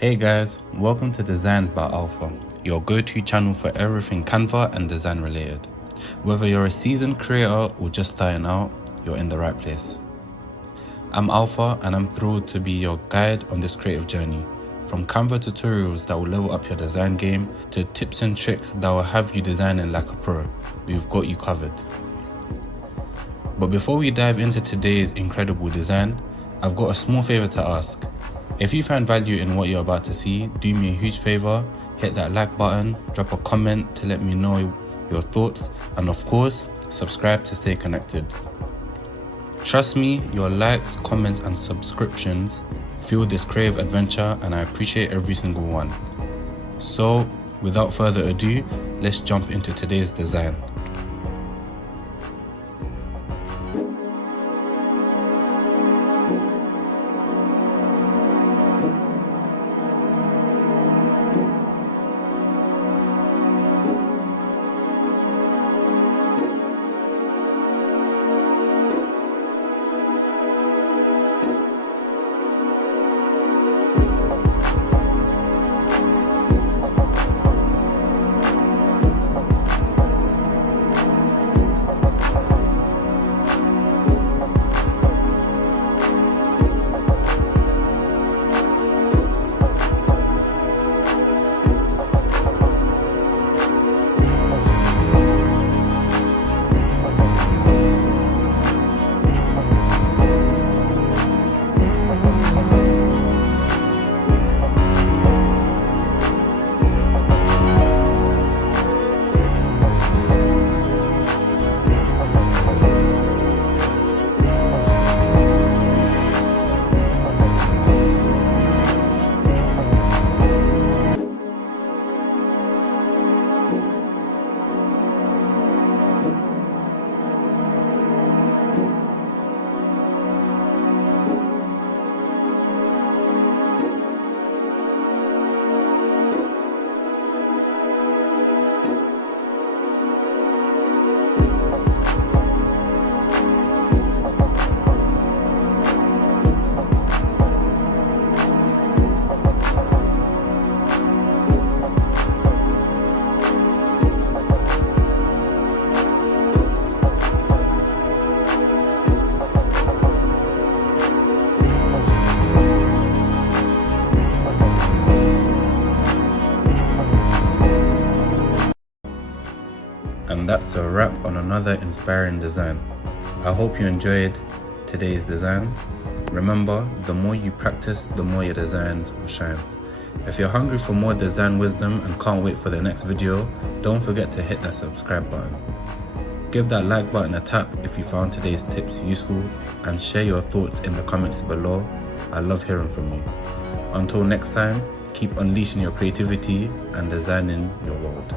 Hey guys, welcome to Designs by Alpha, your go-to channel for everything Canva and design related. Whether you're a seasoned creator or just starting out, you're in the right place. I'm Alpha and I'm thrilled to be your guide on this creative journey. From Canva tutorials that will level up your design game to tips and tricks that will have you designing like a pro, we've got you covered. But before we dive into today's incredible design, I've got a small favor to ask. If you find value in what you're about to see, do me a huge favor, hit that like button, drop a comment to let me know your thoughts, and of course, subscribe to stay connected. Trust me, your likes, comments, and subscriptions fuel this creative adventure, and I appreciate every single one. So, without further ado, let's jump into today's design. And that's a wrap on another inspiring design. I hope you enjoyed today's design. Remember, the more you practice, the more your designs will shine. If you're hungry for more design wisdom and can't wait for the next video, don't forget to hit that subscribe button. Give that like button a tap if you found today's tips useful, and share your thoughts in the comments below. I love hearing from you. Until next time, keep unleashing your creativity and designing your world.